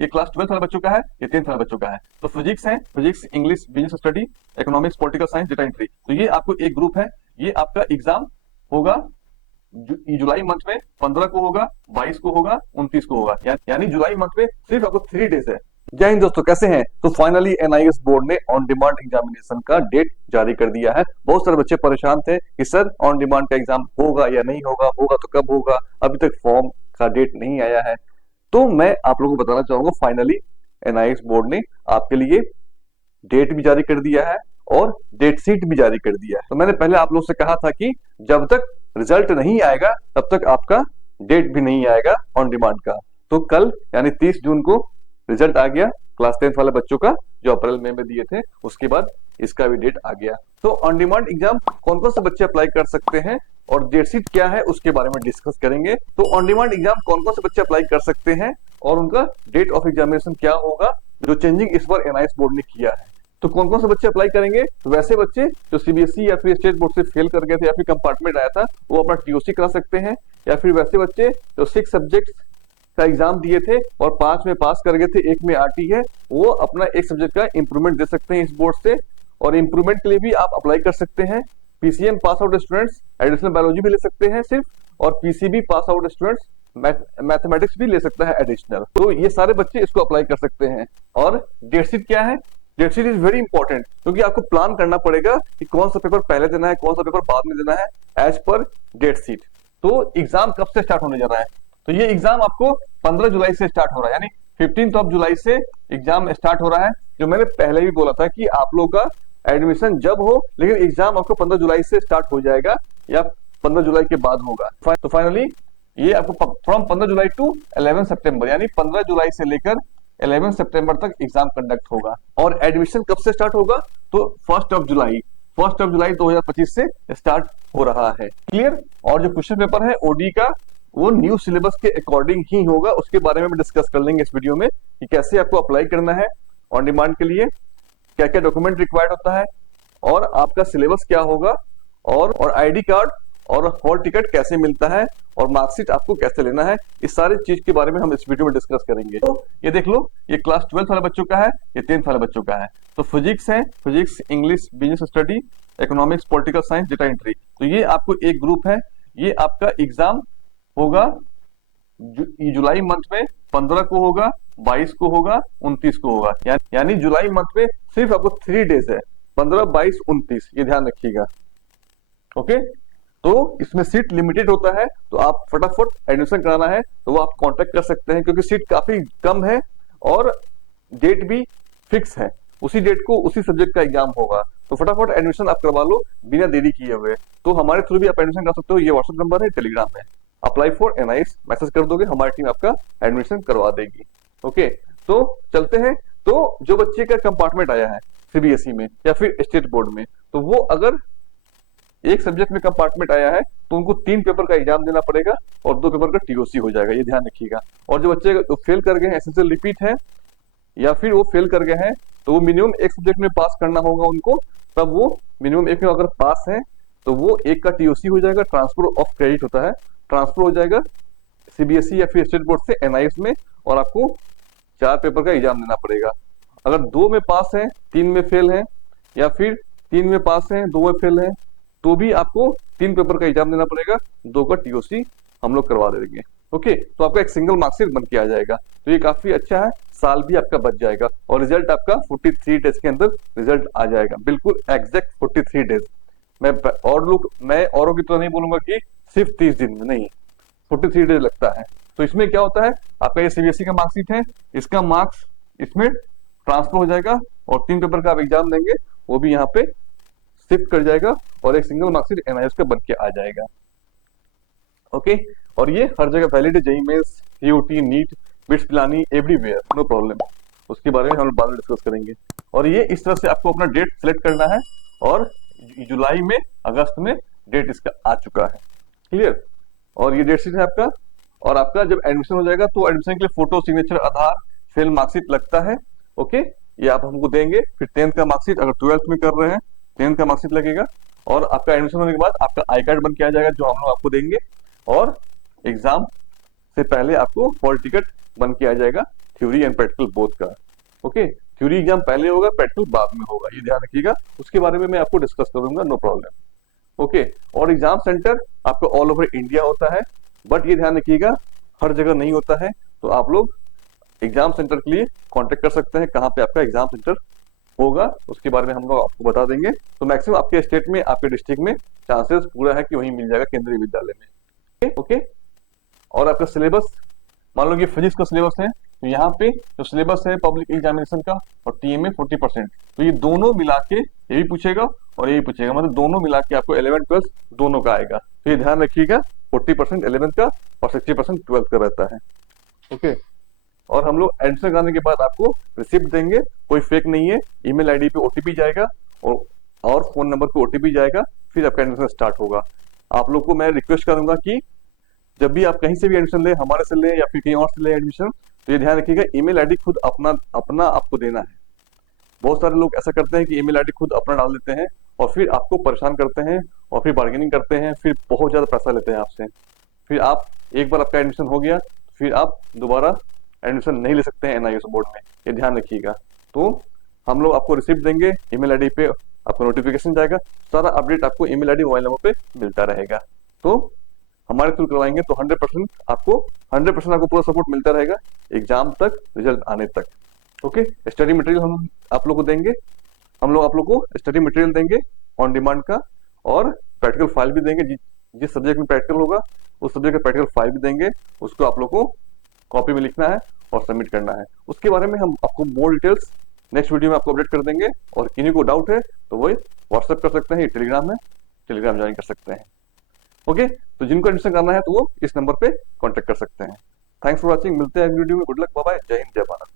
ये क्लास 12 वाले बच्चों का है, ये 10th वाले बच्चों का है। तो फिजिक्स है, physics, English, business study, economics, political science, data entry. तो ये आपको एक ग्रुप है। ये आपका एग्जाम होगा जुलाई मंथ में 15 को होगा, 22 को होगा, 29 को होगा, यानी जुलाई मंथ में सिर्फ आपको 3 डेज है। जय हिंद दोस्तों, कैसे हैं? तो फाइनली एनआईएस बोर्ड ने ऑन डिमांड एग्जामिनेशन का डेट जारी कर दिया है। बहुत सारे बच्चे परेशान थे कि सर ऑन डिमांड का एग्जाम होगा या नहीं होगा, होगा तो कब होगा, अभी तक फॉर्म का डेट नहीं आया है। तो मैं आप लोगों को बताना चाहूंगा, फाइनली एनआईएस बोर्ड ने आपके लिए डेट भी जारी कर दिया है और डेट शीट भी जारी कर दिया है। तो मैंने पहले आप लोगों से कहा था कि जब तक रिजल्ट नहीं आएगा तब तक आपका डेट भी नहीं आएगा ऑन डिमांड का। तो कल यानी 30 जून को रिजल्ट आ गया क्लास 10th वाले बच्चों का, जो अप्रैल मई में दिए थे। उसके बाद इसका भी डेट आ गया। तो ऑन डिमांड एग्जाम कौन कौन से बच्चे अप्लाई कर सकते हैं और डेट शीट क्या है उसके बारे में डिस्कस करेंगे। तो ऑन डिमांड एग्जाम कौन कौन से बच्चे अप्लाई कर सकते हैं और उनका डेट ऑफ एग्जामिनेशन क्या होगा, जो चेंजिंग इस बार एनआईएस बोर्ड ने किया है। तो कौन कौन से बच्चे अप्लाई करेंगे? तो वैसे बच्चे जो सीबीएसई या फिर स्टेट बोर्ड से फेल कर गए थे या फिर कंपार्टमेंट आया था, वो अपना टीओसी करा सकते हैं। या फिर वैसे बच्चे जो 6 सब्जेक्ट का एग्जाम दिए थे और 5 में पास कर गए थे, 1 में आरटी है, वो अपना एक सब्जेक्ट का इंप्रूवमेंट दे सकते हैं इस बोर्ड से। और इंप्रूवमेंट के लिए भी आप अप्लाई कर सकते हैं। PCM pass out students additional biology भी ले सकते हैं सिर्फ, और PCB pass out students mathematics भी ले सकता है एडिशनल। तो ये सारे बच्चे इसको अप्लाई कर सकते हैं। और डेट शीट क्या है? Date sheet is very important, क्योंकि आपको प्लान करना पड़ेगा कि कौन सा पेपर पहले देना है, कौन सा पेपर बाद में देना है एज पर डेट शीट। तो एग्जाम कब से स्टार्ट होने जा रहा है? तो ये एग्जाम आपको 15 जुलाई से स्टार्ट हो रहा है, यानी 15 जुलाई से एग्जाम स्टार्ट हो रहा है। जो मैंने पहले भी बोला था कि आप लोगों का एडमिशन जब हो, लेकिन एग्जाम आपको 15 जुलाई से स्टार्ट हो जाएगा या 15 जुलाई के बाद होगा। तो फाइनली ये आपको फ्रॉम 15 जुलाई टू 11 सितंबर, यानी 15 जुलाई से लेकर 11 सितंबर तक एग्जाम कंडक्ट होगा। और एडमिशन कब से स्टार्ट होगा? तो 1 जुलाई 2025 से स्टार्ट हो रहा है। क्लियर? और जो क्वेश्चन पेपर है ओडी का, वो न्यू सिलेबस के अकॉर्डिंग ही होगा। उसके बारे में हम डिस्कस कर लेंगे इस वीडियो में कि कैसे आपको अप्लाई करना है ऑन डिमांड के लिए, क्या क्या डॉक्यूमेंट रिक्वायर्ड होता है, और आपका सिलेबस क्या होगा, और आईडी कार्ड और हॉल टिकट कैसे मिलता है, और मार्कशीट आपको कैसे लेना है। इस सारी चीज के बारे में हम इस वीडियो में डिस्कस करेंगे। तो ये देख लो, ये क्लास 12 वाले बच्चों का है, ये 10th वाले बच्चों का है। तो फिजिक्स है, physics, English, business study, economics, political science, data entry. तो ये आपको एक ग्रुप है। ये आपका एग्जाम होगा जुलाई मंथ में 15 को होगा, 22 को होगा, 29 को होगा, यानी जुलाई मंथ में सिर्फ आपको 3 डेज है, 15, 22, 29। ये ध्यान रखिएगा। ओके, तो इसमें सीट लिमिटेड होता है, तो आप फटाफट एडमिशन कराना है तो वो आप कांटेक्ट कर सकते हैं, क्योंकि सीट काफी कम है और डेट भी फिक्स है। उसी डेट को उसी सब्जेक्ट का एग्जाम होगा। तो फटाफट एडमिशन आप करवा लो बिना देरी किए हुए। तो हमारे थ्रू भी आप एडमिशन कर सकते हो। ये व्हाट्सएप नंबर है, टेलीग्राम में अप्लाई फॉर एनआईएस मैसेज कर दोगे, हमारी टीम आपका एडमिशन करवा देगी। ओके, तो चलते हैं। तो जो बच्चे का कंपार्टमेंट आया है सीबीएसई में या फिर स्टेट बोर्ड में, तो वो अगर एक सब्जेक्ट में कंपार्टमेंट आया है तो उनको 3 पेपर का एग्जाम देना पड़ेगा और 2 पेपर का टीओसी हो जाएगा। ये ध्यान रखिएगा। और जो बच्चे फेल कर गए हैं, एसएसएल रिपीट है या फिर वो फेल कर गए हैं, तो वो मिनिमम एक सब्जेक्ट में पास करना होगा उनको। तब वो मिनिमम एक में अगर पास है तो वो एक का टीओसी हो जाएगा, ट्रांसफर ऑफ क्रेडिट होता है, ट्रांसफर हो जाएगा सीबीएसई या फिर स्टेट बोर्ड से एनआईएस में, और आपको 4 पेपर का एग्जाम देना पड़ेगा। अगर 2 में पास है, 3 में फेल है, या फिर 3 में पास है, 2 में फेल है, तो भी आपको 3 पेपर का एग्जाम देना पड़ेगा, 2 का टीओसी हम लोग करवा देंगे। ओके, तो आपका एक सिंगल मार्कशीट बन के आ जाएगा। तो ये काफी अच्छा है, साल भी आपका बच जाएगा और रिजल्ट आपका 43 डेज के अंदर रिजल्ट आ जाएगा, बिल्कुल एग्जैक्ट 43 डेज। मैं औरों की तरह नहीं बोलूंगा कि सिर्फ 30 दिन में, नहीं, 43 डेज लगता है। तो इसमें क्या होता है, आपका ये सीबीएसई का मार्कशीट है, इसका मार्क्स इसमें ट्रांसफर हो जाएगा और 3 पेपर का आप एग्जाम देंगे, वो भी यहाँ पे शिफ्ट कर जाएगा और एक सिंगल मार्कशीट एनआईएस का बन के आ जाएगा। ओके, और ये हर जगह वैलिड है, JEE Mains, CUET, NEET, BITS Pilani, everywhere, no problem. उसके बारे में हम बाद में डिस्कस करेंगे। और ये इस तरह से आपको अपना डेट सेलेक्ट करना है, और जुलाई में, अगस्त में डेट इसका आ चुका है। क्लियर? और ये डेट शीट है आपका। और आपका जब एडमिशन हो जाएगा तो एडमिशन के लिए फोटो, सिग्नेचर, आधार, फेल मार्कशीट लगता है। ओके, ये आप हमको देंगे। फिर 10th का मार्कशीट, अगर 12th में कर रहे हैं 10th का मार्कशीट लगेगा। और आपका एडमिशन होने के बाद आपका आई कार्ड बन के आ जाएगा, जो हम लोग आपको देंगे। और एग्जाम से पहले आपको हॉल टिकट बन के आ जाएगा। थ्योरी एंड प्रैक्टिकल बोथ का। ओके, थ्योरी एग्जाम पहले होगा, प्रैक्टिकल बाद में होगा, ये ध्यान रखिएगा। उसके बारे में मैं आपको डिस्कस करूंगा, नो प्रॉब्लम। ओके, और एग्जाम सेंटर आपका ऑल ओवर इंडिया होता है, बट ये ध्यान रखिएगा हर जगह नहीं होता है। तो आप लोग एग्जाम सेंटर के लिए कांटेक्ट कर सकते हैं, कहाँ पे आपका एग्जाम सेंटर होगा उसके बारे में हम लोग आपको बता देंगे। तो मैक्सिमम आपके स्टेट में, आपके डिस्ट्रिक्ट में चांसेस पूरा है कि वहीं मिल जाएगा केंद्रीय विद्यालय में। ओके, और आपका सिलेबस, मान लो ये फिजिक्स का सिलेबस है, तो यहाँ पे जो सिलेबस है पब्लिक एग्जामिनेशन का और टीएमए 40%, तो ये दोनों मिला के ये भी पूछेगा और ये भी पूछेगा, मतलब दोनों मिला के आपको 11 12 दोनों का आएगा। तो ये ध्यान रखिएगा 40% 11 का और 60% 12 का रहता है। ओके, और हम लोग एडमिशन कराने के बाद आपको रिसिप्ट देंगे, कोई फेक नहीं है। ईमेल आईडी पे ओटीपी जाएगा और फोन नंबर पे ओटीपी जाएगा, फिर आपका एडमिशन स्टार्ट होगा। आप लोग को मैं रिक्वेस्ट करूंगा कि जब भी आप कहीं से भी एडमिशन ले, हमारे से ले या फिर कहीं और से ले एडमिशन, तो ये ध्यान रखिएगा ईमेल आईडी खुद अपना अपना आपको देना है। बहुत सारे लोग ऐसा करते हैं कि ईमेल आईडी खुद अपना डाल देते हैं और फिर आपको परेशान करते हैं और फिर बार्गेनिंग करते हैं, फिर बहुत ज्यादा पैसा लेते हैं आपसे। फिर आप एक बार आपका एडमिशन हो गया, फिर आप दोबारा एडमिशन नहीं ले सकते हैं एनआईएस बोर्ड में, ये ध्यान रखिएगा। तो हम लोग आपको रिसिप्ट देंगे, ईमेल आईडी पे आपको नोटिफिकेशन जाएगा, सारा अपडेट आपको ईमेल आईडी मोबाइल नंबर पे मिलता रहेगा। तो हमारे थ्रू करवाएंगे तो 100% आपको पूरा सपोर्ट मिलता रहेगा एग्जाम तक, रिजल्ट आने तक। ओके, स्टडी मटेरियल हम आप लोग को देंगे, हम लोग आप लोग को स्टडी मटेरियल देंगे ऑन डिमांड का, और प्रैक्टिकल फाइल भी देंगे। जिस सब्जेक्ट में प्रैक्टिकल होगा उस सब्जेक्ट का प्रैक्टिकल फाइल भी देंगे, उसको आप लोग को कॉपी में लिखना है और सबमिट करना है। उसके बारे में हम आपको मोर डिटेल्स नेक्स्ट वीडियो में आपको अपडेट कर देंगे। और किन्हीं को डाउट है तो वो व्हाट्सएप कर सकते हैं, टेलीग्राम है, टेलीग्राम ज्वाइन कर सकते हैं। ओके, तो जिनको एडमिशन करना है तो वो इस नंबर पे कांटेक्ट कर सकते हैं। थैंक्स फॉर वॉचिंग, मिलते हैं अगली वीडियो में। गुड लक, बाय बाय, जय हिंद, जय भारत।